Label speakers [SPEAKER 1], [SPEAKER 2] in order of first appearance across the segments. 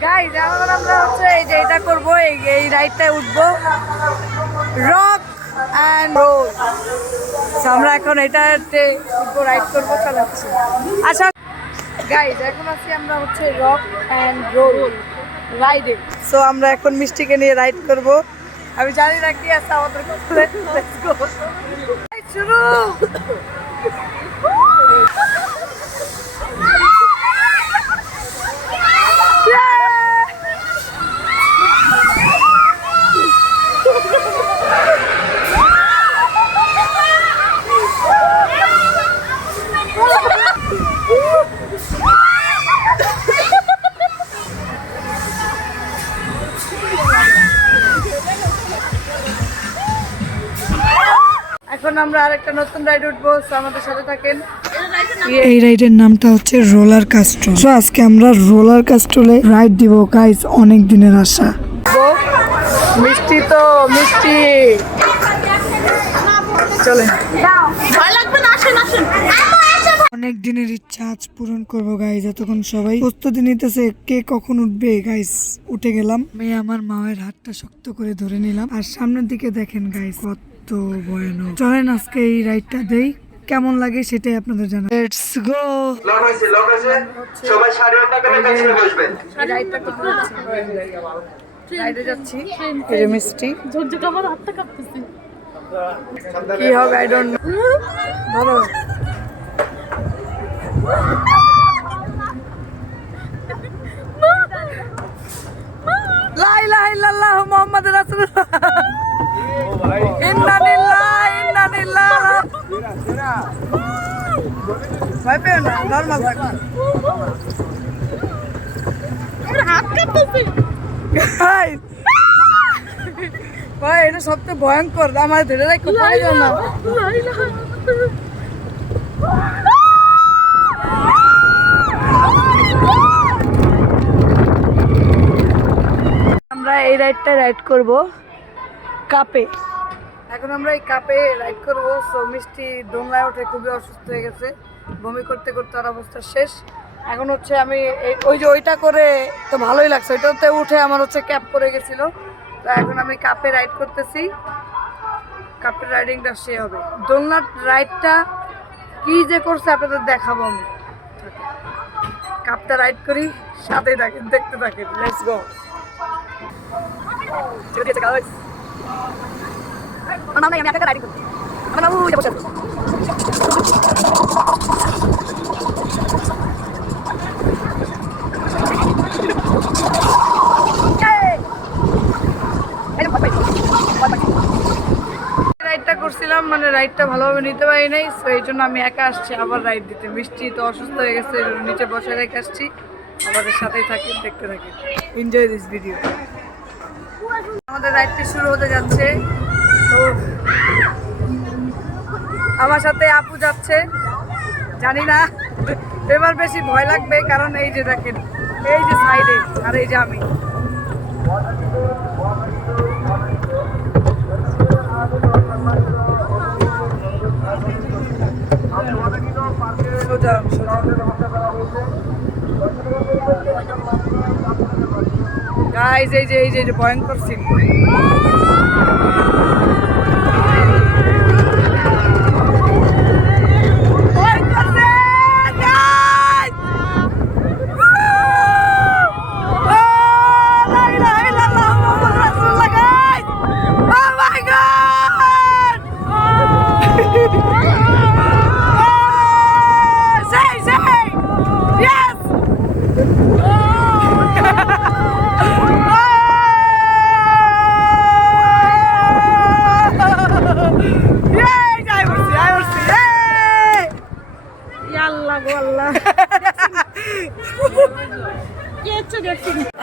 [SPEAKER 1] Guys এখন আমরা হচ্ছে এই যে এটা করব, এই রাইডটায় উঠবো। রক অ্যান্ড রোল আমরা এখন এটাতে উঠবো রাইড করব চালাচ্ছি আচ্ছা গাইজ এখন আছি আমরা হচ্ছে রক অ্যান্ড রোল রাইডে সো আমরা এখন মিষ্টিকে নিয়ে রাইড করব। আমি জানি না কি আছে আমাদের শুরু! এখন আমরা আরেকটা নতুন রাইড উঠবো আমাদের সাথে থাকেন।
[SPEAKER 2] এই রাইডের নামটা হচ্ছে রোলার কাস্ট্রল তো আজকে আমরা রোলার কাস্ট্রলে রাইড দিব গাইস অনেক দিনের আশা।
[SPEAKER 1] মিষ্টি তো মিষ্টি। চলে
[SPEAKER 2] অনেক দিনের ইচ্ছা আজ পূরণ করব গাইজ এতক্ষণ সবাই প্রস্তুতি নিতেছে কে কখন উঠবে গাইস উঠে গেলাম। মেয়ে আমার মায়ের হাতটা শক্ত করে ধরে নিলাম। আর সামনের দিকে দেখেন গাইজ কত ভয়ানক চলেন আজকে এই রাইডটা দেই। কেমন লাগে সেটাই আপনাদের জানা লেটস গো
[SPEAKER 3] লক হয়েছে লক হয়েছে। সবাই সাড়ে আটটা করে পেছনে বসবেন
[SPEAKER 1] রাইডটা করতে যাচ্ছি রাইডে যাচ্ছি। এই যে মিষ্টি। কি হবে? আই ডোন্ট নো বলো লা ইলাহা ইল্লাল্লাহ মুহাম্মাদুর রাসূলুল্লাহ। ভয় পেও না নর্মাল থাকো। ভাই এটা সবচেয়ে ভয়ঙ্কর আমার ধরে রাখো পড়ে যাও না। আমরা এই রাইডটা রাইড করব কাপে। এখন আমরা এই কাপে রাইড করব সো মিষ্টি দোলনায় ওঠে খুবই অসুস্থ হয়ে গেছে। বমি করতে করতে আর অবস্থা শেষ। এখন হচ্ছে আমি ওই যে ওইটা করে তো ভালোই লাগছে। ওইটাতে উঠে আমার হচ্ছে ক্যাপ পরে গেছিল। তো এখন আমি কাপে রাইড করতেছি। কাপের রাইডিংটা সে হবে। দোলনার রাইডটা কি যে করছে আপনাদের দেখাবো আমি। কাপটা রাইড করি সাথে থাকেন, দেখতে থাকেন। লেটস গো আমার নাই, আমি একা রাইডিং করছি। আমার পাইছি। রাইডটা করছিলাম মানে রাইডটা ভালোভাবে নিতে পারি নাই সো এই জন্য আমি একা আসছি আবার রাইড দিতে। মিষ্টি তো অসুস্থ হয়ে গেছে নিচে বসে রেখে আসছি। আমাদের সাথেই থাকি দেখতে থাকি এনজয় দিস ভিডিও আমাদের রাইডটি শুরু হতে যাচ্ছে। আমার সাথে আপু যাচ্ছে। জানি না, এবার বেশি ভয় লাগবে, কারণ এই যে দেখেন, এই যে সাইডে, আর এই যে আমি। সোজা সোজা। গাইজ এই যে এই যে ভয়ঙ্কর সিন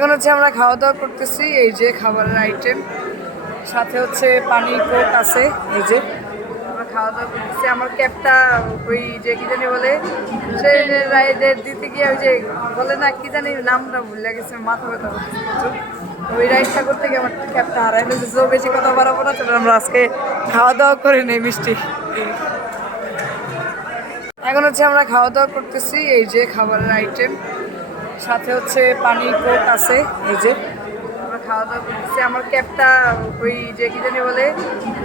[SPEAKER 1] এখন হচ্ছে আমরা খাওয়া দাওয়া করতেছি, এই যে খাবারের আইটেম সাথে হচ্ছে পানি কোক আছে, এই যে। আমরা খাওয়া দাওয়া করতেছি, আমার ক্যাবটা ওই যে কি জানি বলে, সে রাইডের দিতে গিয়ে ওই যে বলে না, কি জানি নামটা ভুলে গেছে, মাথা ব্যথা প্রচুর। ওই রাইডটা করতে গিয়ে আমার ক্যাবটা হারাই ফেলছে বেশি কথা বাড়াবো না, চলো আমরা আজকে খাওয়া দাওয়া করে নেই মিষ্টি। এখন হচ্ছে আমরা খাওয়া দাওয়া করতেছি, এই যে খাবারের আইটেম সাথে হচ্ছে পানি কোক আছে, এই যে। আমরা খাওয়া দাওয়া করতেছি। আমার ক্যাবটা ওই যে কি জানি বলে,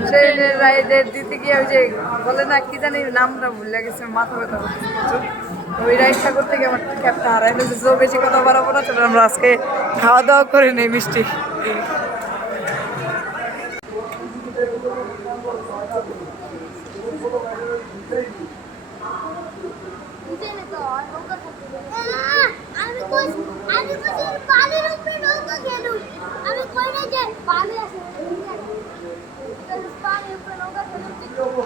[SPEAKER 1] সে রাইডের দিতে গিয়ে ওই যে বলে না, কি জানি নামটা ভুলে গেছে, মাথা ব্যথা। ওই রাইডটা করতে গিয়ে আমার ক্যাবটা হারাই ফেলছে। বেশি কথা বাড়াবো না চলো আমরা আজকে খাওয়া দাওয়া করে নেই, মিষ্টি
[SPEAKER 4] আমি কই আমি কই পানির উপরে নৌকা কেন আমি কই না যে পানি আছে পানির উপরে নৌকা কেন আব্বা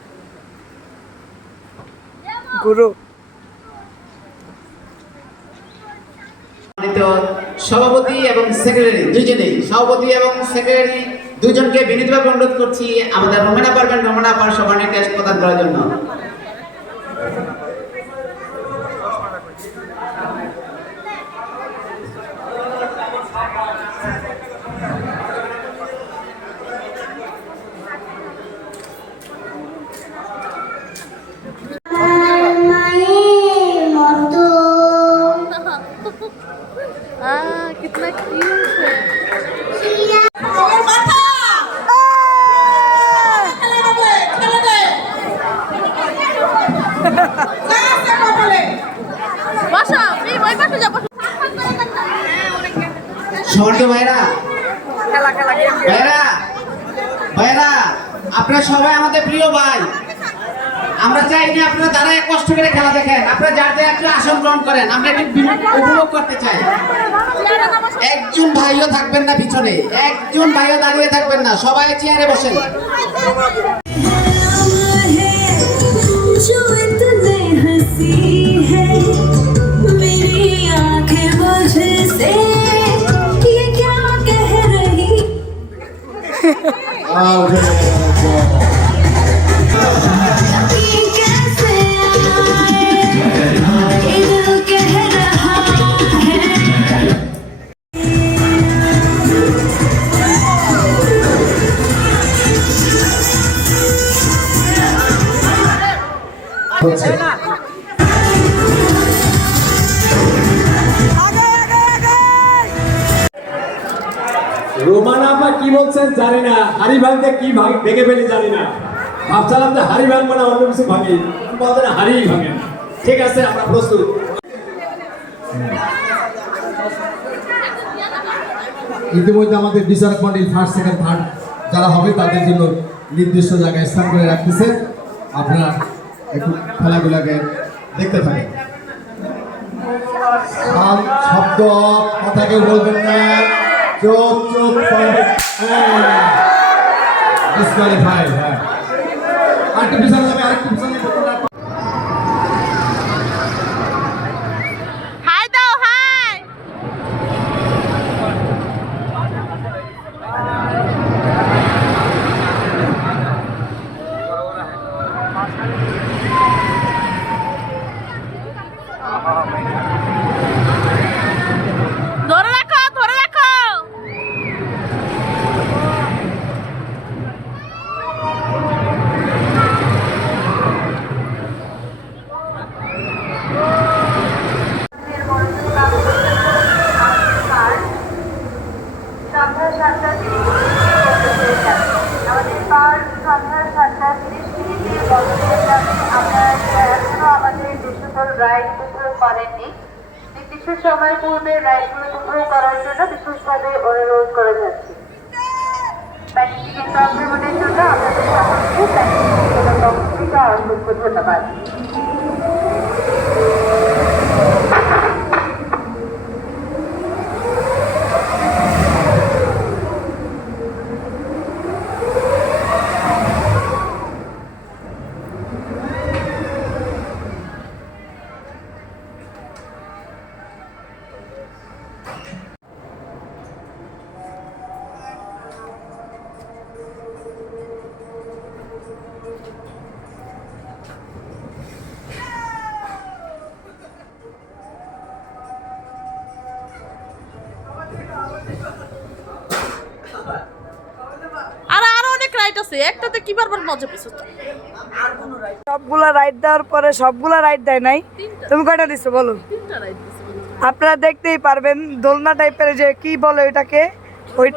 [SPEAKER 1] গুরু।
[SPEAKER 5] সভাপতি এবং সেক্রেটারি দুইজনেই। সভাপতি এবং সেক্রেটারি দুজনকে বিনীতভাবে অনুরোধ করছি, আমাদের রোমেনা পারবেন, রোমেনা পার সভানে ক্যাশ প্রদান করার জন্য। সম্মানিত ভাইরা। ভাইরা ভাইরা আপনারা সবাই আমাদের প্রিয় ভাই। আমরা চাই না আপনারা দাঁড়ায় কষ্ট করে খেলা দেখেন। আপনারা যার যার একটু আসন গ্রহণ করেন। আমরা একটু উপভোগ করতে চাই। একজন ভাইও থাকবেন না পিছনে। একজন ভাইও দাঁড়িয়ে থাকবেন না। সবাই চেয়ারে বসেন।
[SPEAKER 6] Okay.
[SPEAKER 7] রোমান বলছেন, জানি না। হাড়ি ভাঙতে কি ভাঙ ফেলি জানি না। ভাবছিলাম যে হাড়ি ভাঙবো না, অন্য কিছু ভাঙি। বলতে না হাড়িই ভাঙে ঠিক আছে, আমরা প্রস্তুত।
[SPEAKER 8] ইতিমধ্যে আমাদের বিচারক মন্ডল ফার্স্ট সেকেন্ড থার্ড যারা হবে, তাদের জন্য নির্দিষ্ট জায়গায় স্থান করে রাখতেছে। আপনারা একটু খেলাগুলাকে দেখতে থাকেন। শব্দ কথা কেউ বলবেন না। চোখ চোখ। ডিসকালিফাই হ্যাঁ। আরেকটু পিছনে যাবে আরেকটু পিছনে যাবে।
[SPEAKER 9] হাই দাও হাই ধরে রাখো ধরে রাখো
[SPEAKER 10] সন্ধ্যা সাতটা তিরিশ মিনিটে আমাদের পার সন্ধ্যা সাতটা তিরিশ মিনিটে বন্ধের কারণে আপনারা এখনও আমাদের যে সকল রাইডগুলো করেননি নির্দিষ্ট সময় পূর্বে রাইডগুলো উপভোগ করার জন্য বিশেষভাবে অনুরোধ করে যাচ্ছি প্যাকেজ টিকিট ভ্রমণের জন্য আপনাদের সকলকে ধন্যবাদ।
[SPEAKER 9] একটাতে কি বারবার মজা পেছো
[SPEAKER 1] সবগুলা রাইড দেওয়ার পরে সবগুলা রাইড দেয় নাই। তুমি কয়টা দিছো বলো? আপনারা দেখতেই পারবেন দোলনা টাইপের যে কি বলে ওইটাকে? ওই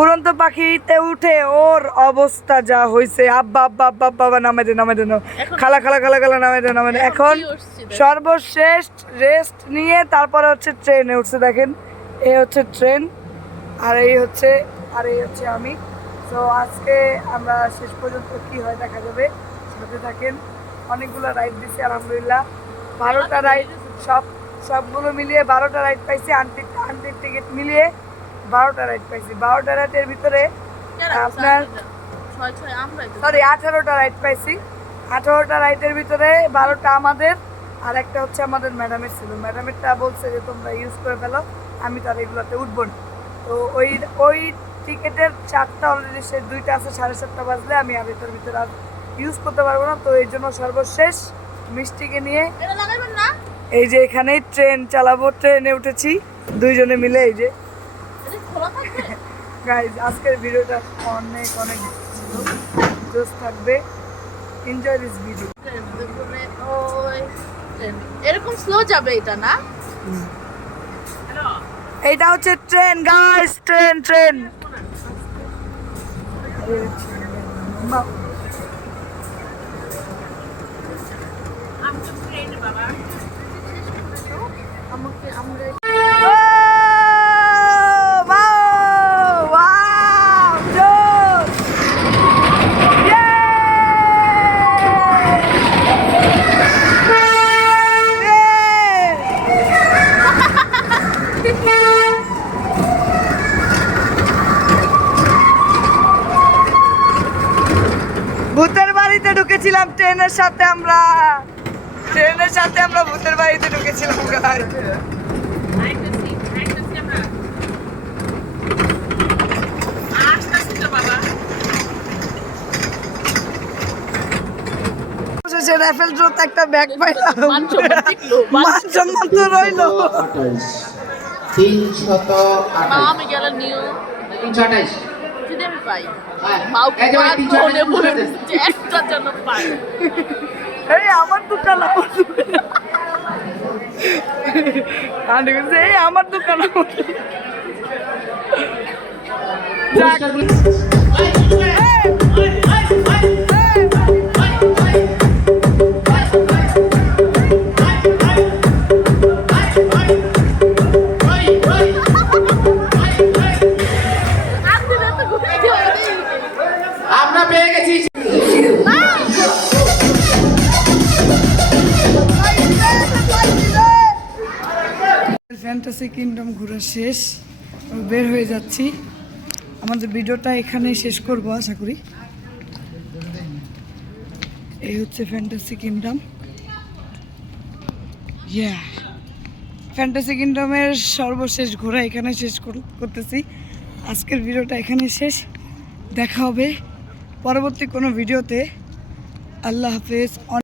[SPEAKER 9] উড়ন্ত
[SPEAKER 1] পাখিতে উঠে ওর অবস্থা যা হয়েছে আব্বা আব্বা আব্বা আব্বা নামে দে নামে দে খালা খালা খালা খালা নামে দে নামে দে। এখন। সর্বশেষ রেস্ট নিয়ে তারপরে হচ্ছে ট্রেনে উঠছে দেখেন। এই হচ্ছে ট্রেন আর এই হচ্ছে আর এই হচ্ছে আমি। তো আজকে আমরা শেষ পর্যন্ত কি হয় দেখা যাবে সাথে থাকেন। অনেকগুলো রাইড দিছি আলহামদুলিল্লাহ। বারোটা রাইড সব সবগুলো মিলিয়ে বারোটা রাইড পাইছি আন্টির আন্টির টিকিট মিলিয়ে বারোটা রাইড পাইছি। বারোটা রাইডের ভিতরে আপনার- সরি আঠারোটা রাইড পাইছি। আঠারোটা রাইডের ভিতরে বারোটা আমাদের আর একটা হচ্ছে আমাদের ম্যাডামের ছিল। ম্যাডামেরটা বলছে যে তোমরা ইউজ করে ফেলো আমি তার এগুলোতে উঠবো না। তো ওই ওই টিকিটের চারটা অলরেডি সে দুইটা আছে সাড়ে সাতটা বাজলে আমি আর এটার ভিতরে আর ইউজ করতে পারব না। তো এই জন্য সর্বশেষ মিষ্টিকে নিয়ে
[SPEAKER 9] না?
[SPEAKER 1] এই যে এখানেই ট্রেন চালাবো। ট্রেনে উঠেছি দুইজনে মিলে এই যে।
[SPEAKER 9] এটা
[SPEAKER 1] গাইজ আজকের ভিডিওটা অনেক অনেক জোস থাকবে। Enjoy this video.
[SPEAKER 9] এরকম স্লো যাবে এটা না?
[SPEAKER 1] এইটা হচ্ছে train guys train train Evet. Bak. Amca freni baba. অবশেষে রাফেল ড্রোতে একটা ব্যাগ পাইলাম
[SPEAKER 9] মান সম্মান
[SPEAKER 1] তো রইল।
[SPEAKER 5] আঠাইশ
[SPEAKER 9] যদি আমি পাই একটা পাই
[SPEAKER 1] এই আমার দোকান আমার দোকান। যাক, ফ্যান্টাসি কিংডম ঘোরা শেষ বের হয়ে যাচ্ছি। আমাদের ভিডিওটা এখানেই শেষ করব, আশা করি। এই হচ্ছে ফ্যান্টাসি কিংডম। ইয়া ফ্যান্টাসি কিংডমের সর্বশেষ ঘোরা এখানে শেষ কর- করতেছি। আজকের ভিডিওটা এখানে শেষ। দেখা হবে পরবর্তী কোনো ভিডিওতে। আল্লাহ হাফেজ।